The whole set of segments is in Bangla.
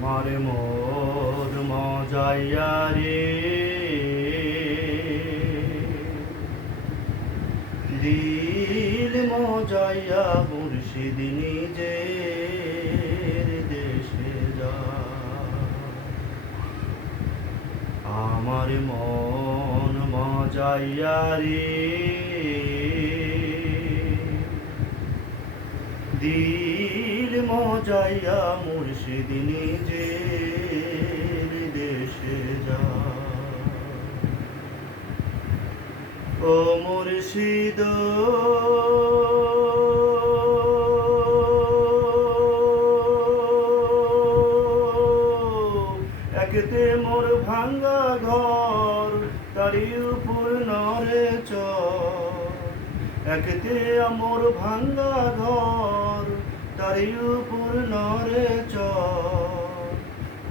আমার মোর মজাইয়া রে দিল মজাইয়া মুর্শিদ নিজের দেশে যা আমার মন মজাইয়া রে দিল মজাইয়া মুর্শিদ নিজের দেশে যা ও মুর্শিদ একতে মোর ভাঙ্গা ঘর তারি উপর নরে চর একতে মোর ভাঙ্গা ঘর তারি উপর নরে চর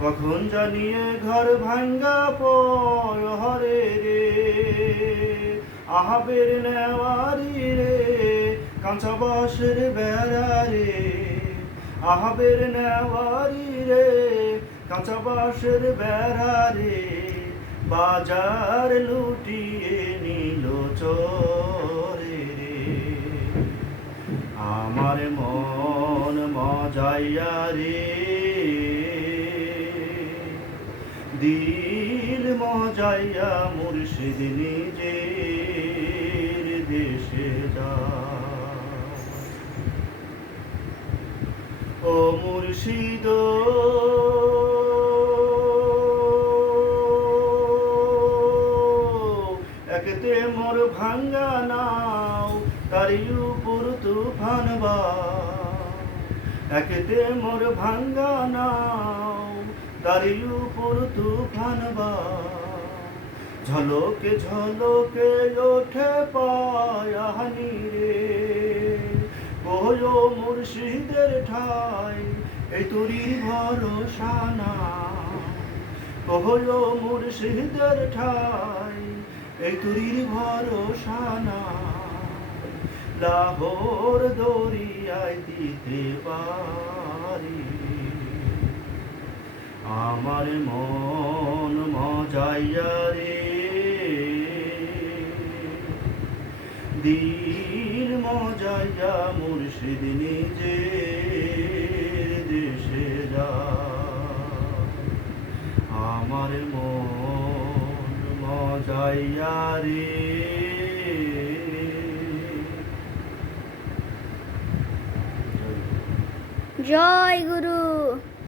কখন জানিয়ে ঘর ভাঙ্গা পয় হরে রে আহাবের নেওয়ারি রে কাঁচা বাঁশের বেড়া রে আহাবের নেওয়ারি রে কাঁচা বাঁশের বেড়া রে বাজার লুটিয়ে নিল চোরে রে আমার মন মজাইয়া রে দিল মজাইয়া মুর্শিদ নিজের দেশে যা ও মুর্শিদ একতে মোর ভাঙ্গা নাও তারি উপর তুফান বা একতে মোর ভাঙ্গা নাও তারি উপর তুফান বা ঝলকে ঝলকে ওঠে পায়ানি রে ওয়ো মুর্শিদের ঠাই এই তুরি ভরসা না ওয়ো মুর্শিদের ঠাই এই তুরির ভরসা না লাহোর দরিয়ায় দিতে পারি আমার মন মজাইয়া রে দিল মজাইয়া মুর্শিদ নিজের দেশে যা আমার মন মজাইয়া রে জয় গুরু।